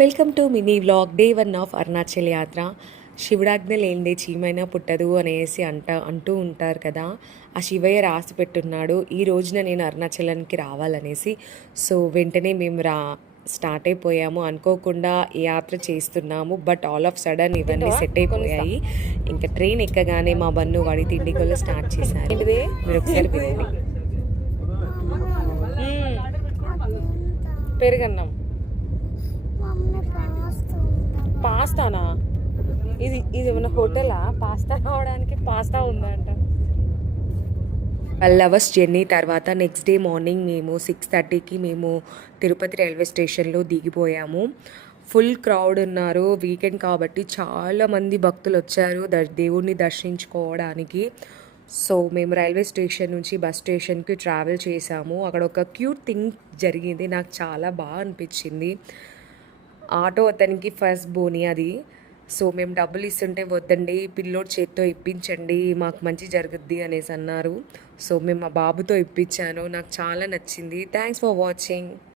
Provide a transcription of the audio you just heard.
Welcome to mini vlog day 1 of Arunachal యాత్ర. శివుడాజ్ఞ లేనిదే చీమైనా పుట్టదు అనేసి అంటూ ఉంటారు కదా. ఆ శివయ్య రాసి పెట్టున్నాడు ఈ రోజున నేను అరుణాచలానికి రావాలనేసి. సో వెంటనే మేము స్టార్ట్ అయిపోయాము. అనుకోకుండా ఈ యాత్ర చేస్తున్నాము. బట్ ఆల్ ఆఫ్ సడన్ ఇవన్నీ సెట్ అయిపోయాయి. ఇంకా ట్రైన్ ఎక్కగానే మా బన్ను వాడి తిండి కొల్ల స్టార్ట్ చేశారు. మీరు ఒకసారి వినండి. పెరుగన్నం పాస్తానా? ఇది ఏమన్నా హోటలా? పాస్తా రావడానికి పాస్తా ఉందంట. 12 అవర్స్ జర్నీ తర్వాత నెక్స్ట్ డే మార్నింగ్ మేము 6:30కి మేము తిరుపతి రైల్వే స్టేషన్లో దిగిపోయాము. ఫుల్ క్రౌడ్ ఉన్నారు. వీకెండ్ కాబట్టి చాలామంది భక్తులు వచ్చారు దేవుణ్ణి దర్శించుకోవడానికి. సో మేము రైల్వే స్టేషన్ నుంచి బస్ స్టేషన్కి ట్రావెల్ చేసాము. అక్కడ ఒక క్యూట్ థింగ్ జరిగింది, నాకు చాలా బాగా అనిపించింది. ఆటో అతనికి ఫస్ట్ బోని అది. సో మేము డబ్బులు ఇస్తుంటే వద్దండి, పిల్లోడు చేత్తో ఇప్పించండి, మాకు మంచి జరుగుద్ది అనేసి అన్నారు. సో మేము మా బాబుతో ఇప్పించాను. నాకు చాలా నచ్చింది. Thanks for watching.